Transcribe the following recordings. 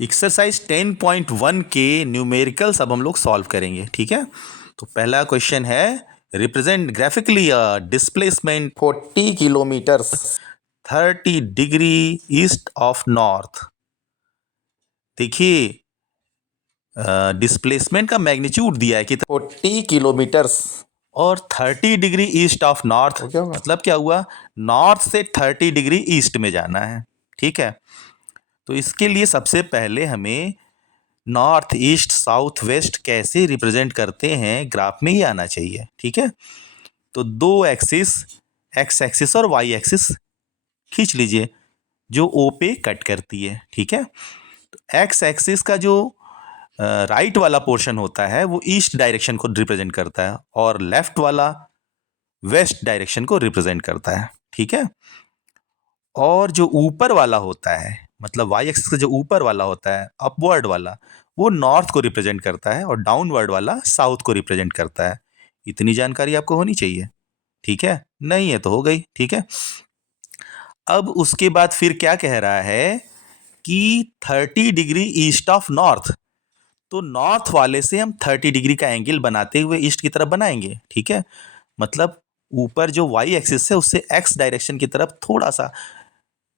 Exercise 10.1 के numericals अब हम लोग सॉल्व करेंगे, ठीक है। तो पहला क्वेश्चन है, represent graphically a displacement 40 kilometres 30 degree east of north. देखिए, डिस्प्लेसमेंट का मैग्नीट्यूड दिया है कि 40 किलोमीटर्स और 30 डिग्री ईस्ट ऑफ नॉर्थ। तो क्या होगा? मतलब क्या हुआ, नॉर्थ से 30 डिग्री ईस्ट में जाना है, ठीक है। तो इसके लिए सबसे पहले हमें नॉर्थ ईस्ट साउथ वेस्ट कैसे रिप्रेजेंट करते हैं ग्राफ में ही आना चाहिए, ठीक है। तो दो एक्सिस, एक्स एक्सिस और वाई एक्सिस खींच लीजिए जो ओ पे कट करती है, ठीक है। तो एक्स एक्सिस का जो राइट वाला पोर्शन होता है वो ईस्ट डायरेक्शन को रिप्रेजेंट करता है और लेफ्ट वाला वेस्ट डायरेक्शन को रिप्रेजेंट करता है, ठीक है। और जो ऊपर वाला होता है, मतलब वाई एक्सिस का जो ऊपर वाला होता है अपवर्ड वाला, वो नॉर्थ को रिप्रेजेंट करता है और डाउनवर्ड वाला साउथ को रिप्रेजेंट करता है। इतनी जानकारी आपको होनी चाहिए, ठीक है। नहीं है तो हो गई, ठीक है। अब उसके बाद फिर क्या कह रहा है कि 30 डिग्री ईस्ट ऑफ नॉर्थ। तो नॉर्थ वाले से हम 30 डिग्री का एंगल बनाते हुए ईस्ट की तरफ बनाएंगे, ठीक है। मतलब ऊपर जो वाई एक्सिस है उससे एक्स डायरेक्शन की तरफ थोड़ा सा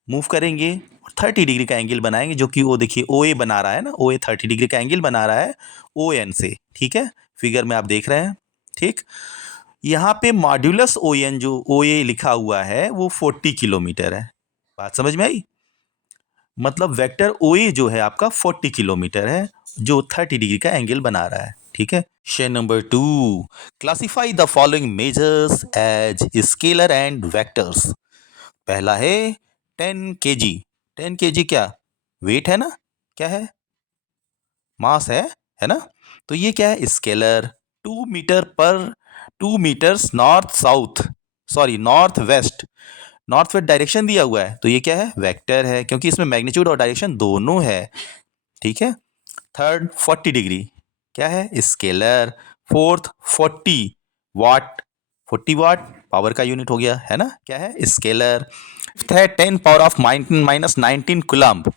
मूव करेंगे और 30 डिग्री का एंगल बनाएंगे, जो कि वो देखिए ओ ए बना रहा है ना, ओ ए 30 डिग्री का एंगल बना रहा है ओ एन से, ठीक है। फिगर में आप देख रहे हैं, ठीक। यहाँ पे मॉड्यूलस ओ एन जो ओ ए लिखा हुआ है वो 40 किलोमीटर है। बात समझ में आई? मतलब वेक्टर ओ ए जो है आपका 40 किलोमीटर है जो 30 डिग्री का एंगल बना रहा है, ठीक है। Question number 2, classify the following measures as scalar and vectors. पहला है 10 केजी। 10 केजी क्या वेट है ना, क्या है, मास है ना। तो ये क्या है, स्केलर। 2 मीटर पर 2 metres north south, sorry north west, north west direction दिया हुआ है तो ये क्या है, वेक्टर है, क्योंकि इसमें मैग्नीट्यूड और डायरेक्शन दोनों है, ठीक है। थर्ड 40 डिग्री क्या है, स्केलर। फोर्थ 40 वाट, 40 वाट पावर का यूनिट हो गया है ना, क्या है, स्केलर। फिफ्थ है 10 पावर ऑफ -19 कुलम्ब।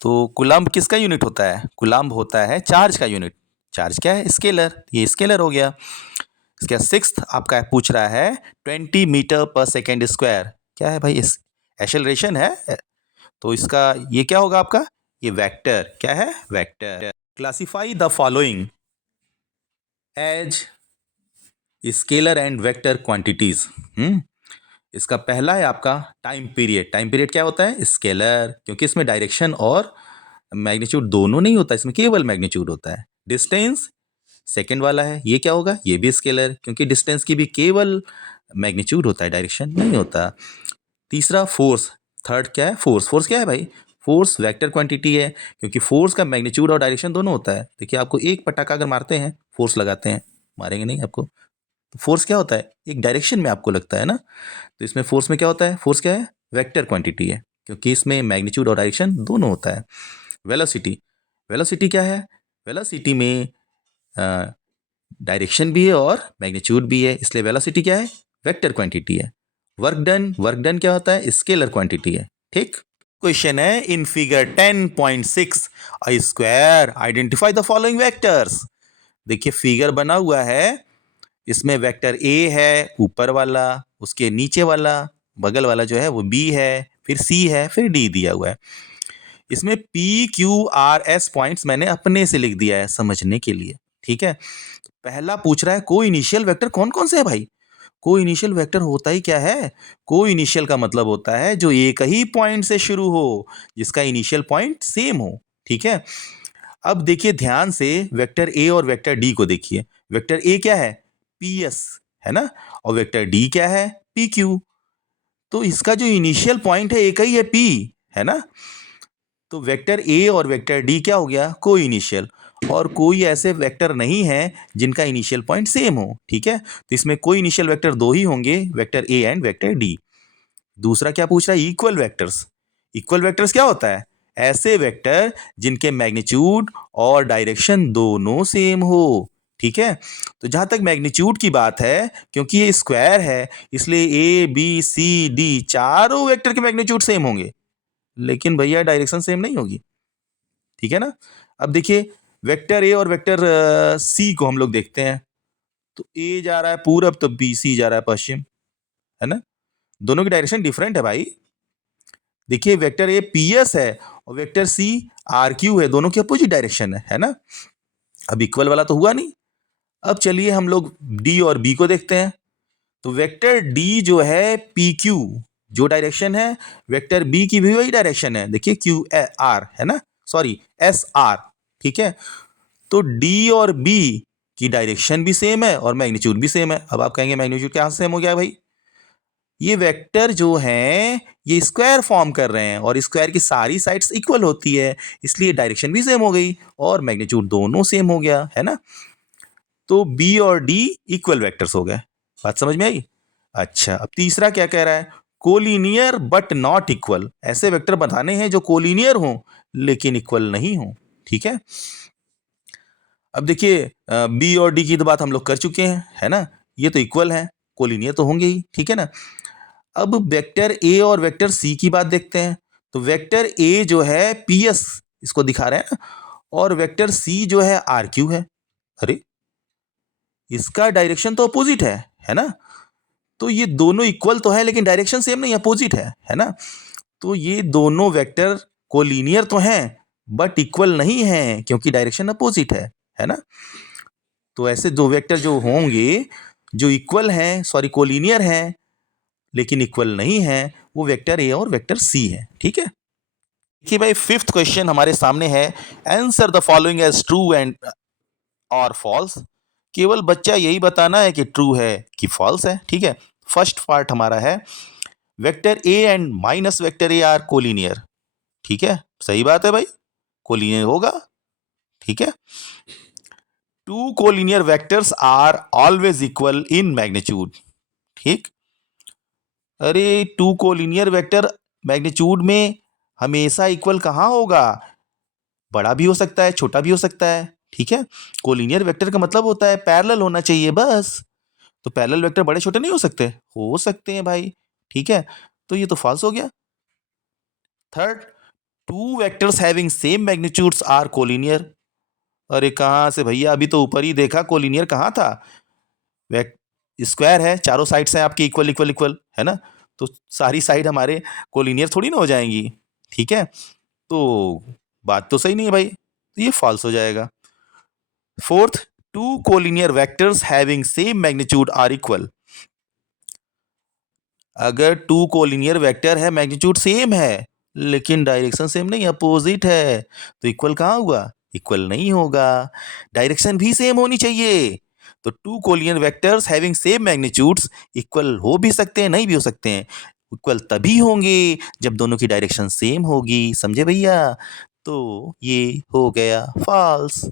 तो कुलम्ब किसका यूनिट होता है, कुलम्ब होता है चार्ज का यूनिट। चार्ज क्या है, स्केलर, ये स्केलर हो गया। इसका सिक्स्थ आपका पूछ रहा है 20 मीटर पर सेकेंड स्क्वायर। क्या है भाई, इस एक्सेलरेशन है, तो इसका ये क्या होगा आपका, ये वेक्टर, क्या है, vector. Classify the following as scalar and vector quantities. इसका पहला है आपका टाइम पीरियड। टाइम पीरियड क्या होता है, स्केलर, क्योंकि इसमें डायरेक्शन और मैग्नीट्यूड दोनों नहीं होता, इसमें केवल मैग्नीट्यूड होता है। डिस्टेंस सेकंड वाला है, ये क्या होगा, ये भी स्केलर, क्योंकि डिस्टेंस की भी केवल मैग्नीट्यूड होता है, डायरेक्शन नहीं होता। तीसरा फोर्स, थर्ड क्या है, फोर्स। फोर्स क्या है भाई, फोर्स वेक्टर क्वांटिटी है, क्योंकि फोर्स का मैग्नीट्यूड और डायरेक्शन दोनों होता है। देखिए आपको एक पटाखा अगर मारते हैं, फोर्स लगाते हैं, मारेंगे नहीं आपको, तो फोर्स क्या होता है, एक डायरेक्शन में आपको लगता है ना। तो इसमें फोर्स में क्या होता है, फोर्स क्या है, वेक्टर क्वांटिटी है, क्योंकि इसमें मैग्नीट्यूड और डायरेक्शन दोनों होता है। वेलोसिटी, वेलोसिटी क्या है, वेलोसिटी में डायरेक्शन भी है और मैग्नीट्यूड भी है, इसलिए वेलोसिटी क्या है, वेक्टर क्वांटिटी है। वर्क डन, वर्क डन क्या होता है, स्केलर क्वांटिटी है, ठीक। क्वेश्चन है in figure 10.6 a square identify the following vectors. देखिए फिगर बना हुआ है, इसमें वेक्टर ए है ऊपर वाला, उसके नीचे वाला बगल वाला जो है वो बी है, फिर सी है, फिर डी दिया हुआ है। इसमें P Q R S points मैंने अपने से लिख दिया है समझने के लिए, ठीक है। पहला पूछ रहा है को इनिशियल वेक्टर कौन कौन से है भाई। को इनिशियल वेक्टर होता ही क्या है, को इनिशियल का मतलब होता है जो एक ही पॉइंट से शुरू हो, जिसका इनिशियल पॉइंट सेम हो, ठीक है। अब देखिए ध्यान से वेक्टर ए और वेक्टर डी को देखिए। वेक्टर ए क्या है, पी एस है ना, और वेक्टर डी क्या है, पी क्यू। तो इसका जो इनिशियल पॉइंट है एक ही है, पी, है ना। तो वेक्टर ए और वेक्टर डी क्या हो गया, को इनिशियल। और कोई ऐसे वेक्टर नहीं है जिनका इनिशियल पॉइंट सेम हो, ठीक है। तो इसमें कोई इनिशियल वेक्टर दो ही होंगे, vector A and vector D. दूसरा क्या पूछ रहा है, इक्वल वेक्टर्स। इक्वल वेक्टर्स क्या होता है, ऐसे वेक्टर जिनके मैग्नीट्यूड और डायरेक्शन दोनों सेम हो, ठीक है। तो जहां तक मैग्नीट्यूड की बात है, क्योंकि ये स्क्वायर है इसलिए ए बी सी डी चारों वेक्टर के मैग्नीट्यूड सेम होंगे, लेकिन भैया डायरेक्शन सेम नहीं होगी। ठीक है ना। अब देखिए वेक्टर ए और वेक्टर सी को हम लोग देखते हैं, तो ए जा रहा है पूरब तो बी सी जा रहा है पश्चिम, है ना। दोनों की डायरेक्शन डिफरेंट है भाई। देखिए वेक्टर ए पी एस है और वेक्टर सी आर क्यू है, दोनों की अपोजिट डायरेक्शन है ना। अब इक्वल वाला तो हुआ नहीं। अब चलिए हम लोग डी और बी को देखते हैं। तो वेक्टर डी जो है पी क्यू जो डायरेक्शन है, वेक्टर बी की भी वही डायरेक्शन है। देखिए क्यू आर है ना, सॉरी एस आर, ठीक है। तो डी और बी की डायरेक्शन भी सेम है और मैग्नीट्यूड भी सेम है। अब आप कहेंगे मैग्नीट्यूड क्या सेम हो गया भाई? ये वेक्टर जो हैं ये स्क्वायर फॉर्म कर रहे हैं और स्क्वायर की सारी साइड्स इक्वल होती है, इसलिए डायरेक्शन भी सेम हो गई और मैग्नीट्यूड दोनों सेम हो गया, है ना। तो बी और डी इक्वल वेक्टर्स हो गए। बात समझ में आई? अच्छा, अब तीसरा क्या कह रहा है? Collinear but not equal. ऐसे वेक्टर बताने हैं जो कोलिनियर हों लेकिन इक्वल नहीं हों, ठीक है। अब देखिए बी और डी की तो बात हम लोग कर चुके हैं, है ना। ये तो इक्वल है, कोलिनियर तो होंगे ही, ठीक है ना। अब वेक्टर ए और वेक्टर सी की बात देखते हैं। तो वेक्टर ए जो है पी एस इसको दिखा रहे हैं ना, और वेक्टर सी जो है आर क्यू है। अरे इसका डायरेक्शन तो अपोजिट है ना। तो ये दोनों इक्वल तो है लेकिन डायरेक्शन सेम नहीं, अपोजिट है ना। तो ये दोनों वेक्टर कोलिनियर तो हैं बट इक्वल नहीं है क्योंकि डायरेक्शन अपोजिट है ना। तो ऐसे दो वेक्टर जो होंगे जो इक्वल हैं, सॉरी कोलिनियर हैं लेकिन इक्वल नहीं है, वो वेक्टर ए और वेक्टर सी है, ठीक है। देखिए भाई फिफ्थ क्वेश्चन हमारे सामने है, answer the following as true and और फॉल्स। केवल बच्चा यही बताना है कि ट्रू है कि फॉल्स है, ठीक है। फर्स्ट पार्ट हमारा है vector A and minus vector A R collinear, ठीक है, सही बात है भाई, कोलिनियर होगा, ठीक है। Two collinear vectors are always equal in magnitude, ठीक। अरे टू कोलिनियर वेक्टर मैग्नीट्यूड में हमेशा इक्वल कहाँ होगा? बड़ा भी हो सकता है छोटा भी हो सकता है, ठीक है। कोलिनियर वेक्टर का मतलब होता है पैरेलल होना चाहिए बस। तो पैरेलल वेक्टर बड़े छोटे नहीं हो सकते हैं भाई, ठीक है। तो ये तो फॉल्स हो गया। Third, two vectors having same magnitudes are collinear. अरे कहाँ से भैया, अभी तो ऊपर ही देखा, कोलिनियर कहाँ था? स्क्वायर है, चारों साइड से आपकी इक्वल इक्वल इक्वल, है ना। तो सारी साइड हमारे कोलिनियर थोड़ी ना हो जाएंगी, ठीक है। तो बात तो सही नहीं है भाई, तो ये फॉल्स हो जाएगा। Fourth, two collinear vectors having same magnitude are equal. अगर टू कोलिनियर वेक्टर है, मैग्नीट्यूड सेम है लेकिन डायरेक्शन सेम नहीं, अपोजिट है, तो इक्वल कहाँ हुआ? इक्वल नहीं होगा। डायरेक्शन भी सेम होनी चाहिए। तो two collinear vectors having same magnitudes equal हो भी सकते हैं, नहीं भी हो सकते हैं। इक्वल तभी होंगे जब दोनों की डायरेक्शन सेम होगी, समझे भैया। तो ये हो गया फॉल्स।